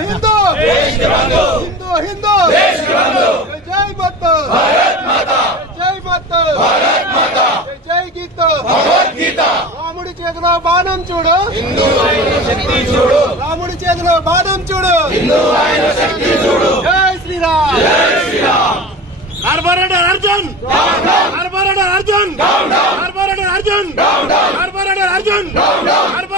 హిందూ! హిందూ హిందూ జై మాతా భారత్ మాతా జై మాతా భారత్ మాతా జై గీత భగవత్ గీత రాముడి చేతిలో బాణం చూడు. హిందూ శక్తి చూడు రాముడి చేతిలో బాణం చూడు. హిందూ శక్తి చూడు జై శ్రీరామ్. జై శ్రీరామ్ నర్మరణ అర్జున్! నర్మరణ అర్జున్! నర్మరణ అర్జున్! నర్మరణ అర్జున్! నర్మరణ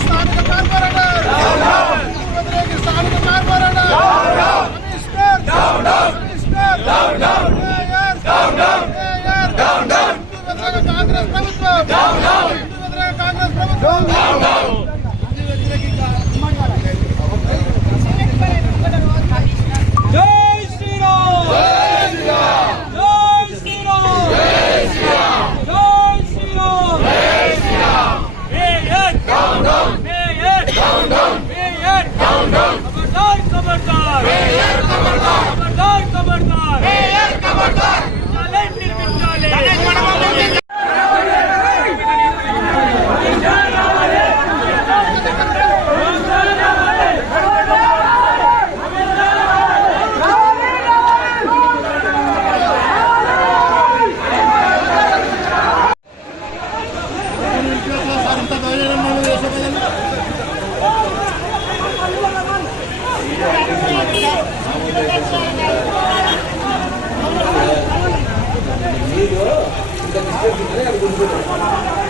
స్థానిక కార్పొరేటర్ స్థానిక corporator commissioner commissioner mayor mayor Hindu వ్యతిరేక కాంగ్రెస్ ప్రభుత్వం హిందూ వ్యతిరేక కాంగ్రెస్ ప్రభుత్వం ini juga kita kita kita yang berbunyi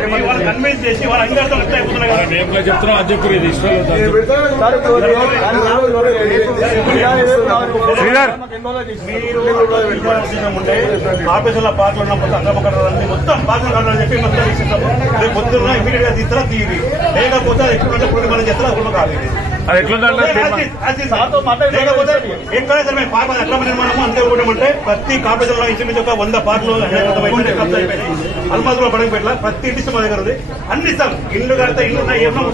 convince చేసి వాళ్ళ అంగీకారంతో లిఫ్ట్ ఉంటే ఆఫీసులో పాటలు ఉన్నప్పుడు అక్రమకరణాన్ని మొత్తం పాటలు కావాలని చెప్పి మొత్తం పొద్దున్న ఇమీడియట్గా తీస్తారా తీయండి. లేకపోతే ఎక్కడ మనం చేస్తారా కాదు. అది ఎట్లుందంటే సరే అక్రమ అంతే ఉండమంటే ప్రతి కాపీలో ఇంచుమించు ఒక వంద పాటలు అల్మాదులో పడక పెట్టాల ప్రతి ఇంటి మా దగ్గర ఉంది. అన్ని ఇస్తాం ఇల్లు కడితే ఇల్లు ఉన్నాయి ఏమన్నా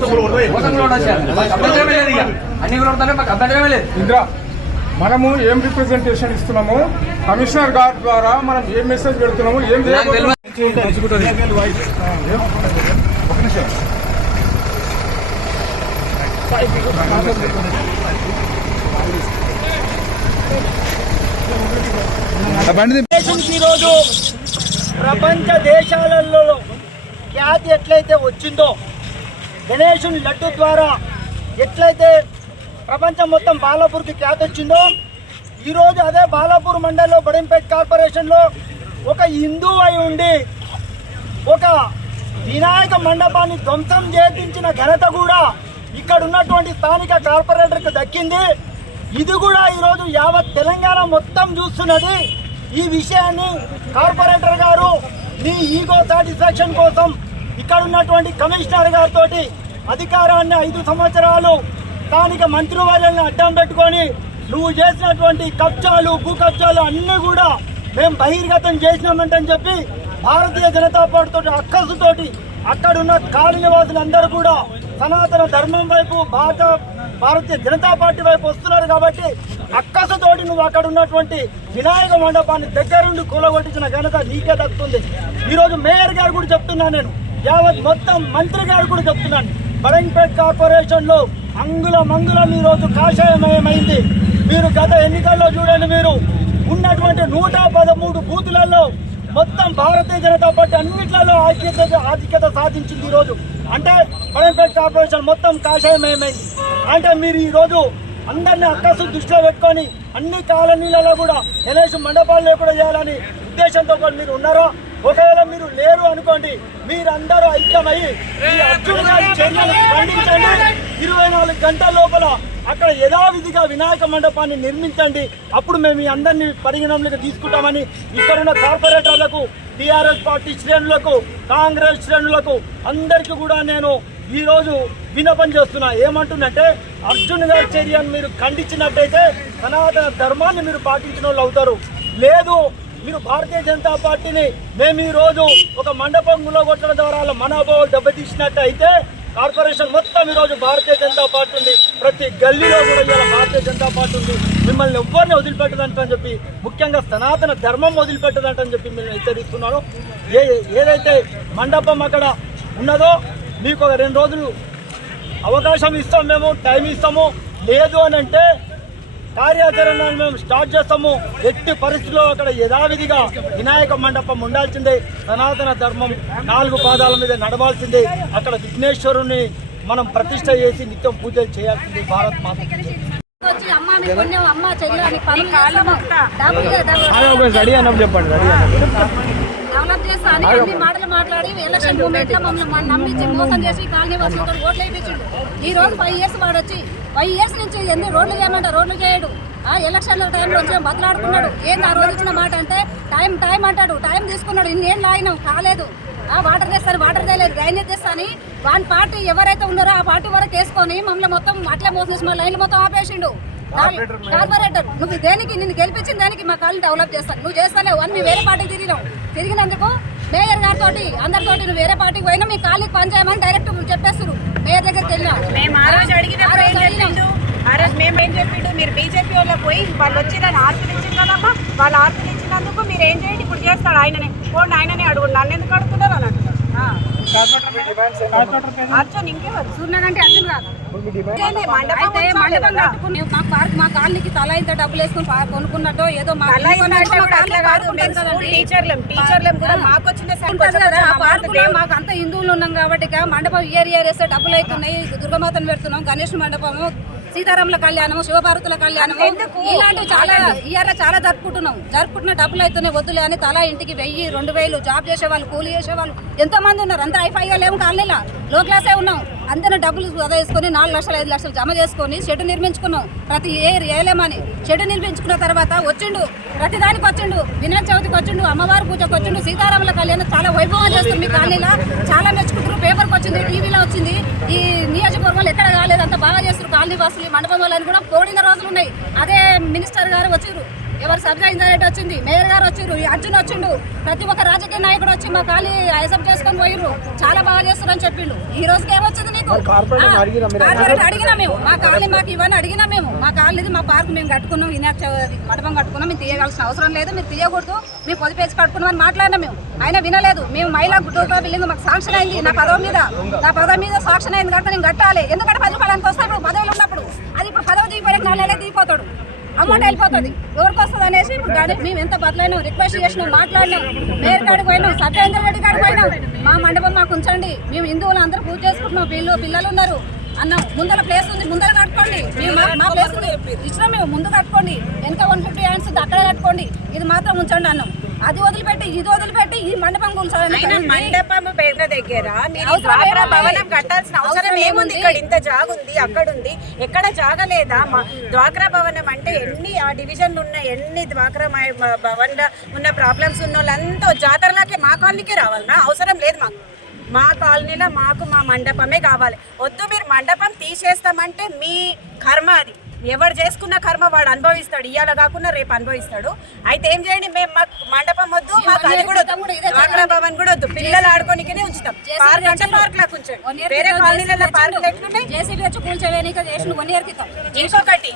అభ్యంతరమే లేదు మనము ఏం రిప్రజెంటేషన్ ఇస్తున్నాము? కమిషనర్ గారి ద్వారా మనం ఏం మెసేజ్ పెడుతున్నాము? ఏం నాకు తెలియదు. ఈరోజు ప్రపంచ దేశాలలో ఖ్యాతి ఎట్లయితే వచ్చిందో గణేశుని లడ్డు ద్వారా ఎట్లయితే ప్రపంచం మొత్తం బాలాపూర్కి ఖ్యాతి వచ్చిందో ఈరోజు అదే బాలాపూర్ మండలంలో బడింపేట్ కార్పొరేషన్లో ఒక హిందూ అయి ఉండి ఒక వినాయక మండపాన్ని ధ్వంసం చేయించిన ఘనత కూడా ఇక్కడ ఉన్నటువంటి స్థానిక కార్పొరేటర్కి దక్కింది. ఇది కూడా ఈరోజు యావత్ తెలంగాణ మొత్తం చూస్తున్నది. ఈ విషయాన్ని కార్పొరేటర్ గారు మీ ఈగో సాటిస్ఫాక్షన్ కోసం ఇక్కడ ఉన్నటువంటి కమిషనర్ గారితో అధికారాన్ని ఐదు సంవత్సరాలు స్థానిక మంత్రివర్యాలను అడ్డం పెట్టుకొని నువ్వు చేసినటువంటి కబ్జాలు భూ కబ్జాలు అన్నీ కూడా మేము బహిర్గతం చేసినామంటని చెప్పి భారతీయ జనతా పార్టీతో అక్కసుతోటి అక్కడున్న కాలనివాసులందరూ కూడా సనాతన ధర్మం వైపు భారత భారతీయ జనతా పార్టీ వైపు వస్తున్నారు కాబట్టి అక్కసతోటి నువ్వు అక్కడ ఉన్నటువంటి వినాయక మండపాన్ని దగ్గరుండి కూలగొట్టించిన ఘనత నీకే దక్కుతుంది. ఈరోజు మేయర్ గారు కూడా చెప్తున్నాను నేను. యావత్ మొత్తం మంత్రి గారు కూడా చెప్తున్నాను. బడంపేట్ కార్పొరేషన్లో అంగుల మంగులం ఈ రోజు కాషాయమయమైంది. మీరు గత ఎన్నికల్లో చూడండి మీరు. ఉన్నటువంటి నూట పదమూడు బూతులలో మొత్తం భారతీయ జనతా పార్టీ అన్నిట్లలో ఆధిక్యత ఆధిక్యత సాధించింది ఈరోజు. అంటే బడంపేట్ కార్పొరేషన్ మొత్తం కాషాయమయమైంది అంటే మీరు ఈరోజు అందరినీ అక్కసు దృష్టిలో పెట్టుకొని అన్ని కాలనీలలో కూడా గణేష్ మండపాలు లేకుండా చేయాలని ఉద్దేశంతో కూడా మీరు ఉన్నారా? ఒకవేళ మీరు లేరు అనుకోండి మీరందరూ ఐక్యమై ఈ అర్జున్ గారి చర్యలు ఖండించండి. ఇరవై నాలుగు గంటల లోపల అక్కడ యథావిధిగా వినాయక మండపాన్ని నిర్మించండి. అప్పుడు మేము ఈ అందరినీ పరిగణంలోకి తీసుకుంటామని ఇక్కడున్న కార్పొరేటర్లకు టీఆర్ఎస్ పార్టీ శ్రేణులకు కాంగ్రెస్ శ్రేణులకు అందరికీ కూడా నేను ఈరోజు వినపం చేస్తున్నా. ఏమంటుందంటే అర్జున్ గారి చర్యను మీరు ఖండించినట్టయితే సనాతన ధర్మాన్ని మీరు పాటించిన వాళ్ళు అవుతారు. లేదు మీరు భారతీయ జనతా పార్టీని మేము ఈ రోజు ఒక మండపం కొట్టడం ద్వారా మనోభావం మనోభావాలు దెబ్బతీసినట్టు కార్పొరేషన్ మొత్తం ఈ రోజు భారతీయ జనతా పార్టీ ఉంది. ప్రతి గల్లీలో కూడా ఇవాళ భారతీయ జనతా పార్టీ ఉంది. మిమ్మల్ని ఎవరిని వదిలిపెట్టదంటని చెప్పి ముఖ్యంగా సనాతన ధర్మం వదిలిపెట్టదంటని చెప్పి మేము హెచ్చరిస్తున్నారో ఏ ఏదైతే మండపం అక్కడ ఉన్నదో మీకు ఒక రెండు రోజులు అవకాశం ఇస్తాం మేము టైం ఇస్తాము. లేదు అని అంటే కార్యాచరణ మేము స్టార్ట్ చేస్తాము. ఎట్టి పరిస్థితుల్లో అక్కడ యథావిధిగా వినాయక మండపం ఉండాల్సిందే. సనాతన ధర్మం నాలుగు పాదాల మీద నడవాల్సిందే. అక్కడ విఘ్నేశ్వరుని మనం ప్రతిష్ట చేసి నిత్యం పూజలు చేయాల్సింది భారత్ మాత. రెడీ అన్నం చెప్పండి రెడీ డెవలప్ చేస్తా అని అన్ని. మాటలు మాట్లాడి ఎలక్షన్ మూమెంట్లో మమ్మల్ని మన నమ్మించి మోసం చేసి కాలనీ వాసులతో ఓట్లు వేయించిండు ఈ రోజు ఫైవ్ ఇయర్స్ వాడు వచ్చి ఫైవ్ ఇయర్స్ నుంచి ఎన్ని రోడ్లు చేయమంటే రోడ్లు చేయడు ఆ ఎలక్షన్ల టైంలో వచ్చి బతలాడుకున్నాడు ఏంది ఆ రోజు ఇచ్చిన మాట అంటే టైం టైం అంటాడు టైం తీసుకున్నాడు ఇన్నేళ్ళు ఆగినాం కాలేదు. వాటర్ తెస్తారు వాటర్ తేలేదు డ్రైనేజ్ తెస్తా అని వాని పార్టీ ఎవరైతే ఉన్నారో ఆ పార్టీ వరకు వేసుకొని మమ్మల్ని మొత్తం అట్లే మోసం చేసి మా లైన్లు మొత్తం ఆపేసిండు. కార్పొరేటర్ నువ్వు దేనికి నిన్ను గెలిపించిన దానికి మా కాలనీ డెవలప్ చేస్తాను. నువ్వు చేస్తాలేవు అని మేము వేరే పార్టీకి తిరిగినావు. తిరిగినందుకు మేయర్ గారితో అందరితోటి నువ్వు వేరే పార్టీకి పోయినా మీ కాలనీకి పని చేయమని డైరెక్ట్ చెప్పేస్తారు మేయర్ దగ్గరికి వెళ్ళినా మేము ఆ రోజు మేము ఏం చెప్పిండు మీరు బీజేపీ వాళ్ళకి పోయి వాళ్ళు వచ్చి ఇచ్చింది కదమ్మా వాళ్ళు ఆర్తిని ఇచ్చినందుకు మీరు ఏం చేయండి? ఇప్పుడు చేస్తాడు ఆయననే. పోండి ఆయననే అడుగు నన్ను ఎందుకు అడుగుతున్నారు అని అంటున్నారు ఆ. అర్జున్ ఇంకెవరు? సూర్యనారాయణ అంటే అర్థం కాదు ఇదేంది, మండపం అయితే ఉంచాలి మండపం కదా. కట్టుకుని మా పార్క్ మా కాలనీకి తల ఇంత డబ్బులు వేసుకుని పా- కొనుక్కున్నట్టు ఏదో మా అలా ఇల్లు ఏంటంటే కొన్నట్టు మాకు అంత హిందువులు ఉన్నాం కాబట్టి మండపం ఇయర్ ఇయర్ వేస్తే డబ్బులు అవుతున్నాయి. దుర్గమాతను పెడుతున్నాం. గణేష్ మండపము సీతారాముల కళ్యాణము శివపార్వతుల కళ్యాణము? ఇలాంటివి చాలా ఇయర్ చాలా జరుపుకుంటున్నాం. జరుపుకుంటున్న డబ్బులు అవుతున్నాయి వద్దులే అని తలా ఇంటికి వెయ్యి రెండు వేలు జాబ్ చేసే వాళ్ళు కూలి చేసే వాళ్ళు ఎంతో మంది ఉన్నారు. అంతా ఐఫై లేము కాలనీలా. లో క్లాసే ఉన్నాం. అందరం డబ్బులు అదా వేసుకొని నాలుగు లక్షలు ఐదు లక్షలు జమ చేసుకొని షెడ్ నిర్మించుకున్నాం. ప్రతి ఏ ఏలేమని షెడ్ నిర్మించుకున్న తర్వాత వచ్చిండు ప్రతి దానికి వచ్చిండు వినాయక చవితికి వచ్చిండు అమ్మవారి పూజకు వచ్చిండు సీతారాముల కళ్యాణం చాలా వైభవం చేస్తుంది మీ కాలనీలో చాలా మెచ్చుకుంటారు పేపర్కి వచ్చింది టీవీలో వచ్చింది. ఈ నియోజకవర్గంలో ఎక్కడ కాలేదు అంత బాగా చేస్తారు కాలనీ వాసులు మండపం వాళ్ళని కూడా కోడిన రోజులు ఉన్నాయి. అదే మినిస్టర్ గారు వచ్చిండ్రు ఎవరు సబ్జా ఇంజనీర్ వచ్చింది మేయర్ గారు వచ్చిర్రు ఈ అర్జున్ వచ్చిండు ప్రతి ఒక్క రాజకీయ నాయకుడు వచ్చి మా ఖాళీ యాక్సెప్ట్ చేసుకొని పోయిర్రు చాలా బాగా చేస్తారని చెప్పిండు. ఈ రోజుకి ఏమొచ్చింది నీకు కార్పొరేట్ అడిగినా మేము మా కాలనీ మాకు ఇవన్నీ అడిగినా మేము మా కాలనీది మా పార్క్ మేము కట్టుకున్నాం వినాయక మండపం కట్టుకున్నాం మేము తీయవలసిన అవసరం లేదు మీరు తీయకూడదు మేము పొదిపేసి కట్టుకున్నాం అని మాట్లాడినా మేము. ఆయన వినలేదు మేము మహిళా గుడ్డూరుగా బిల్డింగ్ మాకు సాంక్షన్ అయింది నా పదవి మీద నా పదవి మీద సాంక్షన్ అయింది కాబట్టి నేను కట్టాలి. ఎందుకంటే పది రూపాయలు వస్తాయి ఇప్పుడు పదవులు ఉన్నప్పుడు. అది ఇప్పుడు పదవి దిగిపోయాక నాలుగు దిగిపోతాడు. అమౌంట్ వెళ్ళిపోతుంది. ఎవరికి వస్తుంది అనేసి ఇప్పుడు మేము ఎంత బదులైనా రిక్వెస్ట్ చేసినాం మాట్లాడినాం మేయర్ కాడికి పోయినాం సత్యేంద్ర రెడ్డి కాడికి పోయినాం మా మండపం మాకు ఉంచండి. మేము హిందువులు అందరూ పూజ చేసుకుంటున్నాం. పిల్లలు పిల్లలు ఉన్నారు. అన్నాం ముందర ప్లేస్ ఉంది. ముందర కట్టుకోండి. మేము మా- ప్లేస్ ఉంది. మేము ముందు కట్టుకోండి. వెనక వన్ ఫిఫ్టీ హ్యాండ్స్ ఉంది. అక్కడే కట్టుకోండి. ఇది మాత్రం ఉంచండి అన్నాం. అది వదిలిపెట్టి ఇది వదిలిపెట్టి ఈ మండపం అయినా మండపం పేద దగ్గర మీరు? భవనం కట్టాల్సిన అవసరం ఏముంది? ఇక్కడ ఇంత జాగ ఉంది అక్కడ ఉంది ఎక్కడ జాగ లేదా మా డ్వాక్రా భవనం అంటే ఎన్ని ఆ డివిజన్లు ఉన్న ఎన్ని డ్వాక్రా భవన్ ఉన్న ప్రాబ్లమ్స్ ఉన్న వాళ్ళంతా జాతరలాకే మా కాలనీకే రావాలన్నా అవసరం లేదు మాకు. మా కాలనీలో మాకు మా మండపమే కావాలి. వద్దు మీరు మండపం తీసేస్తామంటే మీ కర్మ అది. ఎవరు చేసుకున్న కర్మ వాడు అనుభవిస్తాడు. ఇవాళ కాకుండా రేపు అనుభవిస్తాడు. అయితే ఏం చేయండి మేము మాకు మండపం వద్దు మాకు అది కూడా భవన్ కూడా వద్దు. పిల్లలు ఆడుకోనికనే ఉంచుతాం. పార్క్ అంటే పార్క్ లాగా ఉంచండి వేరే కాలనీలలో పార్కులు ఎట్లున్నాయి? జేసీబీ వచ్చి కూల్చోవేనిక చేసిన వన్ ఇయర్ క్రితం. ఇంకొకటి